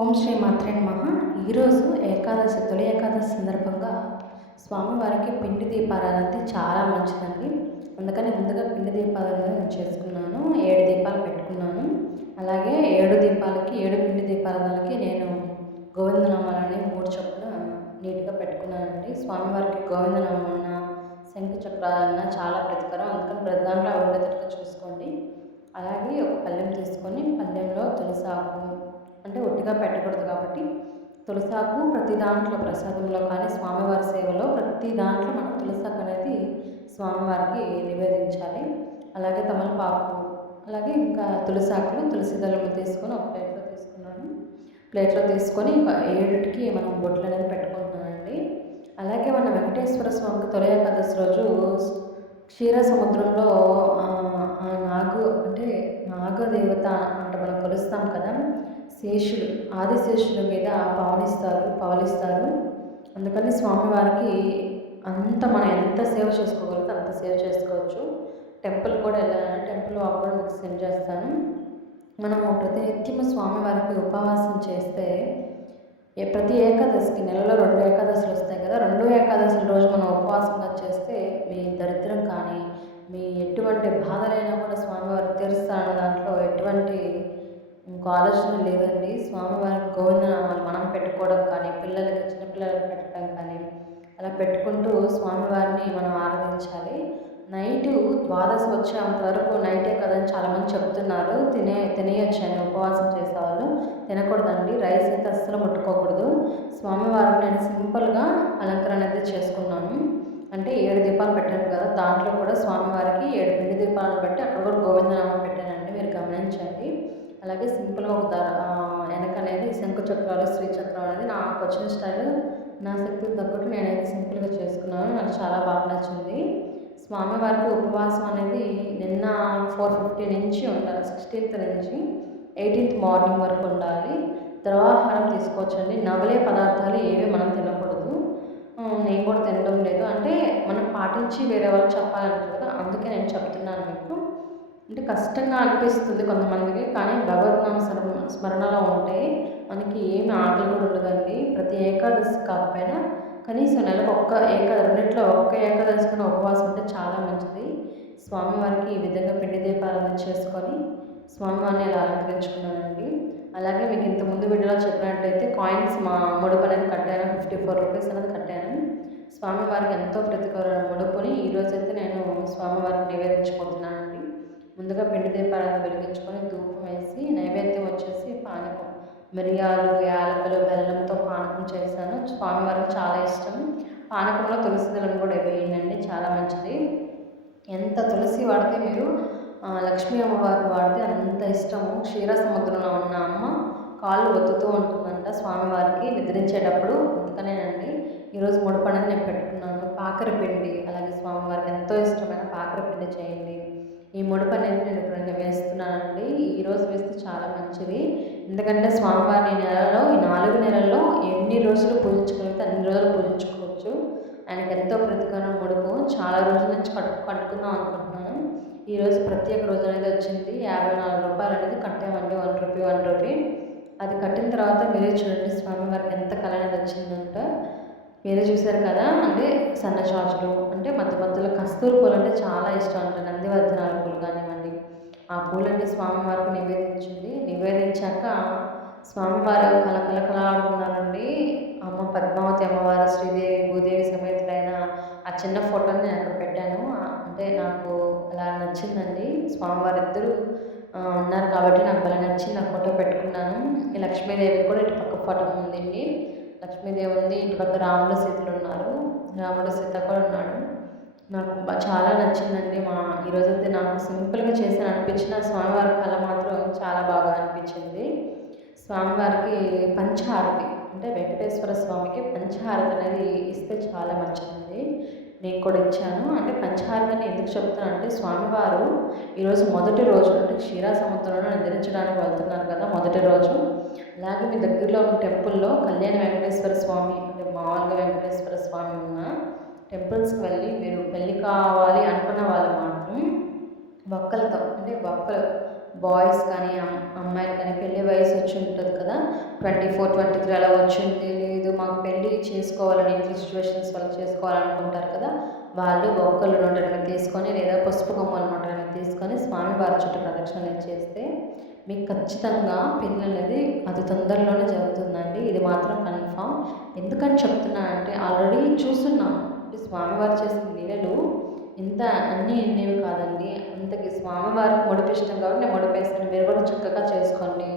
ఓం శ్రీ మాత్రే మహా ఈరోజు ఏకాదశి తొలి ఏకాదశి సందర్భంగా స్వామివారికి పిండి దీపారాధన చాలా మంచిదండి. అందుకని ముందుగా పిండి దీపారాధన నేను చేసుకున్నాను ఏడు దీపాలు పెట్టుకున్నాను. అలాగే ఏడు దీపాలకి ఏడు పిండి దీపారాధనకి నేను గోవిందనామాలని మూడు చొప్పున నీట్గా పెట్టుకున్నానండి. స్వామివారికి గోవిందనామన్న శంఖ చక్రాలన్న చాలా ప్రతికరం. అందుకని ప్రతి దాంట్లో ఉండేటట్టుగా చూసుకోండి. అలాగే ఒక పళ్ళెం తీసుకొని పళ్ళెంలో తులసాకు అంటే ఒట్టిగా పెట్టకూడదు కాబట్టి తులసాకు ప్రతి దాంట్లో ప్రసాదంలో కానీ స్వామివారి సేవలో ప్రతి దాంట్లో మనం తులసాకు అనేది స్వామివారికి నివేదించాలి. అలాగే తమలపాకు అలాగే ఇంకా తులసాకులు తులసి దళము తీసుకొని ఒక ప్లేట్లో తీసుకున్నాను. ప్లేట్లో తీసుకొని ఇంకా ఏడుకి మనం బొట్లు అనేది పెట్టుకుంటున్నానండి. అలాగే మన వెంకటేశ్వర స్వామికి తొలి ఏకాదశి రోజు క్షీర సముద్రంలో నాగు అంటే నాగదేవత అంటే మనం కొలుస్తాం కదా. శేషుడు ఆదిశేషుల మీద పవనిస్తారు పవలిస్తారు. అందుకని స్వామివారికి అంత మనం ఎంత సేవ చేసుకోగలిగితే అంత సేవ చేసుకోవచ్చు. టెంపుల్ కూడా వెళ్ళాలని టెంపుల్ వాక్ కూడా మీకు సెండ్ చేస్తాను. మనము ప్రతినిత్యము స్వామివారికి ఉపవాసం చేస్తే ప్రతి ఏకాదశికి నెలలో రెండు ఏకాదశులు వస్తాయి కదా రెండు ఏకాదశుల రోజు మనం ఉపవాసంగా చేస్తే మీ దరిద్రం కానీ మీ ఎటువంటి బాధలైనా కూడా స్వామివారు తీరుస్తారన్న దాంట్లో ఎటువంటి ఇంకో ఆలోచన లేదండి. స్వామివారికి గోవిందనామాలు మనం పెట్టుకోవడం కానీ పిల్లలకి చిన్నపిల్లలకి పెట్టడం కానీ అలా పెట్టుకుంటూ స్వామివారిని మనం ఆరాధించాలి. నైట్ ద్వాదశ వచ్చేంత వరకు నైటే కదని చాలామంది చెప్తున్నారు. తినే తినేయొచ్చని ఉపవాసం చేసేవాళ్ళు. తినకూడదండి. రైస్ అయితే అస్సలు ముట్టుకోకూడదు. స్వామివారిని నేను సింపుల్గా అలంకరణ అయితే చేసుకున్నాను. అంటే ఏడు దీపాలు పెట్టాను కదా దాంట్లో కూడా స్వామివారికి ఏడు పిండి దీపాలు పెట్టి అక్కడ కూడా గోవిందనామం పెట్టాను అలాగే సింపుల్గా ఒక ధర వెనక అనేది శంఖ చక్రాలు శ్రీ చక్రం అనేది నాకు వచ్చిన స్టైల్. నా శక్తికి తగ్గట్టు నేనైతే సింపుల్గా చేసుకున్నాను. నాకు చాలా బాగా నచ్చింది. స్వామివారికి ఉపవాసం అనేది నిన్న ఫోర్ ఫిఫ్టీ నుంచి ఉండాలి సిక్స్టీన్త్ నుంచి ఎయిటీన్త్ మార్నింగ్ వరకు ఉండాలి. ద్రవాహారం తీసుకోవచ్చండి. నవలే పదార్థాలు ఏవి మనం తినకూడదు. నేను కూడా తినడం లేదు. అంటే మనం పాటించి వేరే వాళ్ళకి కదా అందుకే నేను చెప్తున్నాను మీకు. అంటే కష్టంగా అనిపిస్తుంది కొంతమందికి కానీ భగవద్నామ స్మరణలో ఉంటే మనకి ఏమి ఆకలి కూడా ఉండదండి. ప్రతి ఏకాదశి కాకపోయినా కనీసం నెలకు ఒక్క ఏకాదశి రెండిట్లో ఒక్క ఏకాదశి కన్నా ఉపవాసం ఉంటే చాలా మంచిది. స్వామివారికి ఈ విధంగా పిండి దీపాలను చేసుకొని స్వామివారిని ఇలా అలంకరించుకున్నానండి అలాగే మీకు ఇంతకుముందు ముందు వీడియోలో చెప్పినట్టయితే కాయిన్స్ మా ముడుపు అనేది కట్టాను ఫిఫ్టీ ఫోర్ రూపీస్ అనేది కట్టాను. స్వామివారికి ఎంతో ప్రతికూల ముడుపుని ఈరోజైతే నేను స్వామివారికి నివేదించుకుంటున్నాను. ముందుగా పిండి దీపాలను వెలిగించుకొని ధూపం వేసి నైవేద్యం వచ్చేసి పానకం. మిరియాలు యాలకులు బెల్లంతో పానకం చేశాను. స్వామివారికి చాలా ఇష్టం. పానకంలో తులసి దళం కూడా వేయండి చాలా మంచిది. ఎంత తులసి వాడితే మీరు లక్ష్మీ అమ్మవారు వాడితే అంత ఇష్టము. క్షీర సముద్రంలో ఉన్న అమ్మ కాళ్ళు ఒత్తుతూ ఉంటుందంట స్వామివారికి నిద్రించేటప్పుడు. అందుకనేనండి ఈరోజు ముడపడని నేను పెట్టుకున్నాను. పాకర పిండి అలాగే స్వామివారికి ఎంతో ఇష్టమైన పాకర పిండి చేయండి. ఈ ముడుపు అనేది నేను ఎప్పుడైనా వేస్తున్నానండి. ఈరోజు వేస్తే చాలా మంచిది. ఎందుకంటే స్వామివారిని నెలలో ఈ నాలుగు నెలల్లో ఎన్ని రోజులు పూజించుకోగలిగితే అన్ని రోజులు పూజించుకోవచ్చు. ఆయనకి ఎంతో ప్రతికారం ముడుపు. చాలా రోజుల నుంచి కట్టు కట్టుకుందాం అనుకుంటున్నాను. ఈరోజు ప్రత్యేక రోజు అనేది వచ్చింది. యాభై నాలుగు రూపాయలు అనేది కట్టామండి. One rupee one rupee. అది కట్టిన తర్వాత మీరే చూడండి స్వామివారికి ఎంత కళ అనేది వచ్చిందంటే. మీరే చూసారు కదా? అంటే సన్న చాచులు అంటే మధ్య మధ్యలో కస్తూరి పూలు అంటే చాలా ఇష్టం అంటే. నందివర్ధనాల పూలు కానివ్వండి. ఆ పూలన్నీ స్వామివారికి నివేదించింది. నివేదించాక స్వామివారు కలకలకలాడుతున్నారండి అమ్మ పద్మావతి అమ్మవారు శ్రీదేవి భూదేవి సమేతుడైన ఆ చిన్న ఫోటోని నేను అక్కడ పెట్టాను. అంటే నాకు అలా నచ్చిందండి. స్వామివారు ఇద్దరు ఉన్నారు కాబట్టి నాకు అలా నచ్చింది. ఆ ఫోటో పెట్టుకున్నాను. లక్ష్మీదేవి కూడా ఇటు పక్క ఫోటో ఉందండి. లక్ష్మీదేవి ఉంది ఇటు పక్క రాముడు సీతలు ఉన్నారు రాముడు సీత కూడా ఉన్నాడు. నాకు చాలా నచ్చిందండి మా ఈరోజైతే నాకు సింపుల్గా చేసాను అనిపించిన స్వామివారి కళ మాత్రం చాలా బాగా అనిపించింది. స్వామివారికి పంచహారతి అంటే వెంకటేశ్వర స్వామికి పంచహారతి అనేది ఇస్తే చాలా మంచిదండి. నేను కూడా ఇచ్చాను. అంటే పంచహారని ఎందుకు చెప్తాను అంటే స్వామివారు ఈరోజు మొదటి రోజు అంటే క్షీరా సముద్రంలో నిద్రించడానికి వెళ్తున్నారు కదా మొదటి రోజు. అలాగే మీ దగ్గరలో ఉన్న టెంపుల్లో కళ్యాణ వెంకటేశ్వర స్వామి అంటే మామూలుగా వెంకటేశ్వర స్వామి ఉన్న టెంపుల్స్కి వెళ్ళి మీరు పెళ్ళి కావాలి అనుకున్న వాళ్ళు మాత్రం ఒక్కలతో అంటే వక్కలు బాయ్స్ కానీ అమ్మాయిలు కానీ పెళ్ళి వయసు వచ్చి ఉంటుంది కదా ట్వంటీ ఫోర్ ట్వంటీ త్రీ అలా వచ్చింది మాకు పెళ్ళి చేసుకోవాలని ఇంట్లో సిచ్యువేషన్స్ వాళ్ళు చేసుకోవాలనుకుంటారు కదా వాళ్ళు ఒక్కళ్ళు నూట తీసుకొని లేదా పసుపు కొమ్మలు నూట తీసుకొని తీసుకొని స్వామివారి చుట్టూ ప్రదక్షిణలు చేస్తే మీకు ఖచ్చితంగా పెళ్ళి అనేది అతి తొందరలోనే జరుగుతుందండి. ఇది మాత్రం కన్ఫామ్ ఎందుకని చెప్తున్నా అంటే ఆల్రెడీ చూస్తున్నాం. స్వామివారు చేసిన లీలలు ఇంత అన్నీ ఎన్నేవి కాదండి. అంతకి స్వామివారికి ముడిపిష్టం కాబట్టి నేను ముడిపేస్తాను. మీరు కూడా చక్కగా చేసుకోండి.